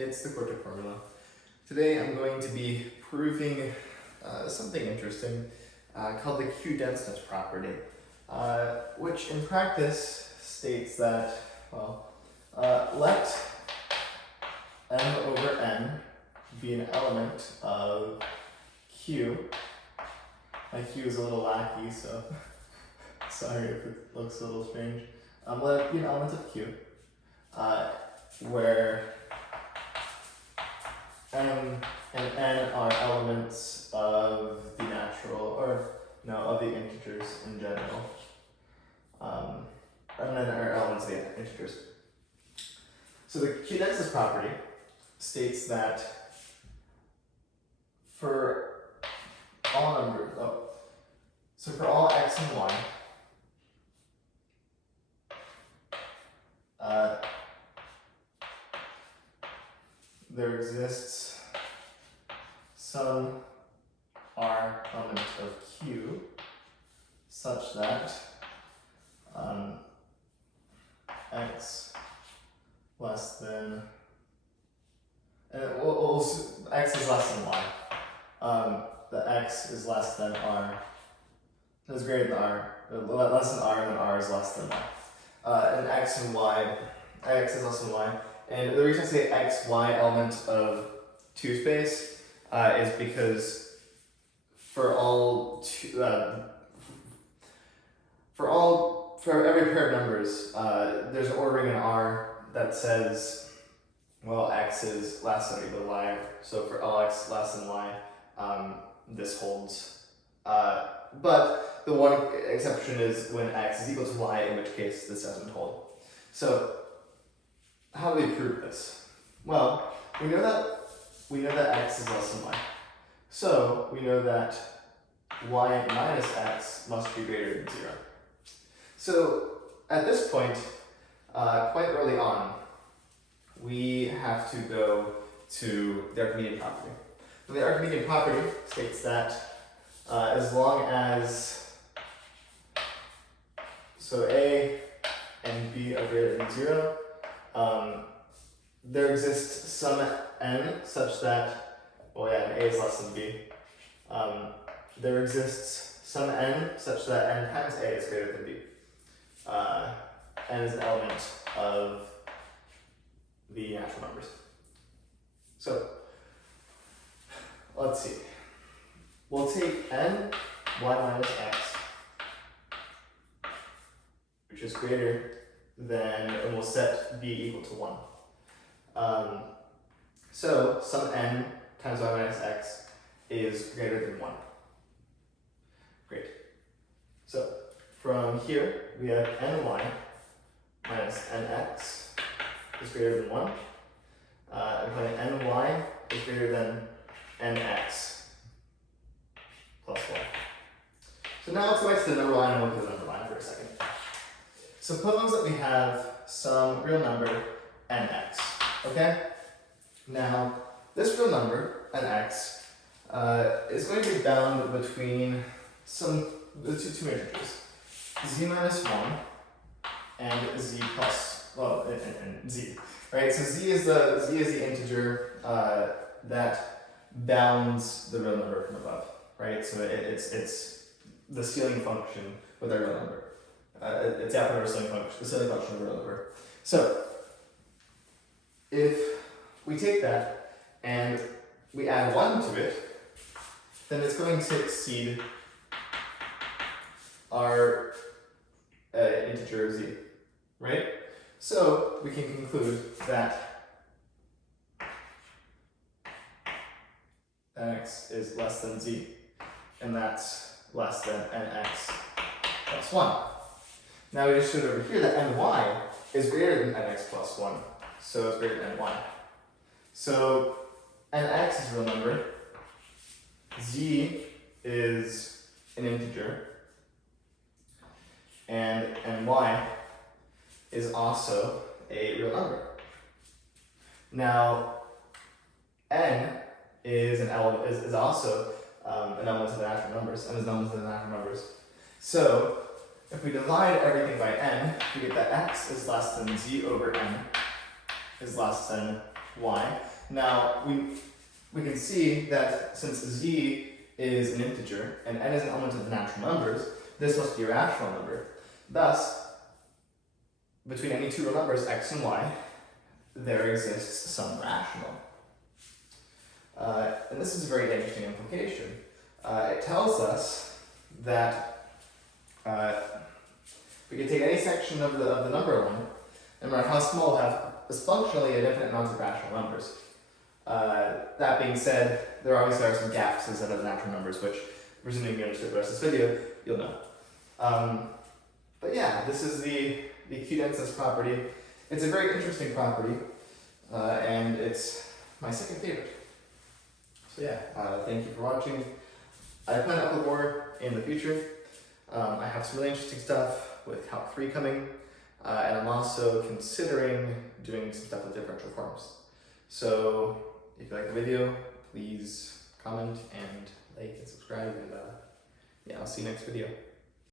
It's the quartic formula. Today I'm going to be proving something interesting called the Q-denseness property, which in practice states that, let m over n be an element of Q. My Q is a little wacky, so sorry if it looks a little strange. Let it be an element of Q, where m and n are elements of the of the integers in general. And then are elements of the integers. So the Q-denseness property states that for all numbers, so for all x and y, there exists some r element of Q such that x less than, x is less than y. The x is less than r, is greater than r, less than r, and then r is less than y. And x and y, x is less than y. And the reason I say x, y element of 2 space is because for every pair of numbers, there's an ordering in R that says, well, x is less than or equal to y. So for all x less than y, this holds. But the one exception is when x is equal to y, in which case this doesn't hold. So how do we prove this? Well, we know that x is less than y. So we know that y minus x must be greater than 0. So at this point, quite early on, we have to go to the Archimedean property. So the Archimedean property states that as long as a and b are greater than 0, there exists some n such that, a is less than b. There exists some n such that n times a is greater than b. N is an element of the natural numbers. So let's see. We'll take n y minus x, which is greater than, and we'll set b equal to 1. So some n times y minus x is greater than 1. Great. So from here, we have ny minus nx is greater than 1. And finally, ny is greater than nx plus 1. So now let's go back to the number line and look at the number line for a second. Suppose that we have some real number nx, okay? Now, this real number, nx, is going to be bound between the two integers, z minus 1 and z plus, and z, right? So z is the integer that bounds the real number from above, right? So it's the ceiling function with our real number. It's the operator ceiling function, the ceiling function of the real number. So if we take that and we add 1 to it, then it's going to exceed our integer z, right? So we can conclude that nx is less than z, and that's less than nx plus 1. Now we just showed over here that ny is greater than nx plus 1, so it's greater than ny. So nx is a real number, z is an integer, and ny is also a real number. Now n is also an element of the natural numbers, and is an element of the natural numbers. So if we divide everything by n, we get that x is less than z over n is less than y. Now, we can see that since z is an integer and n is an element of the natural numbers, this must be a rational number. Thus, between any two real numbers, x and y, there exists some rational. And this is a very interesting implication. It tells us that we can take any section of the number line, and no matter how small, have functionally an infinite amount of rational numbers. That being said, there obviously are some gaps instead of natural numbers, which, presuming you understood the rest of this video, you'll know. But yeah, this is the q-densest property. It's a very interesting property, and it's my second favorite. So yeah, thank you for watching. I plan to upload more in the future. I have some really interesting stuff with Calc 3 coming, and I'm also considering doing some stuff with differential forms. So if you like the video, please comment and like and subscribe, and yeah, I'll see you next video.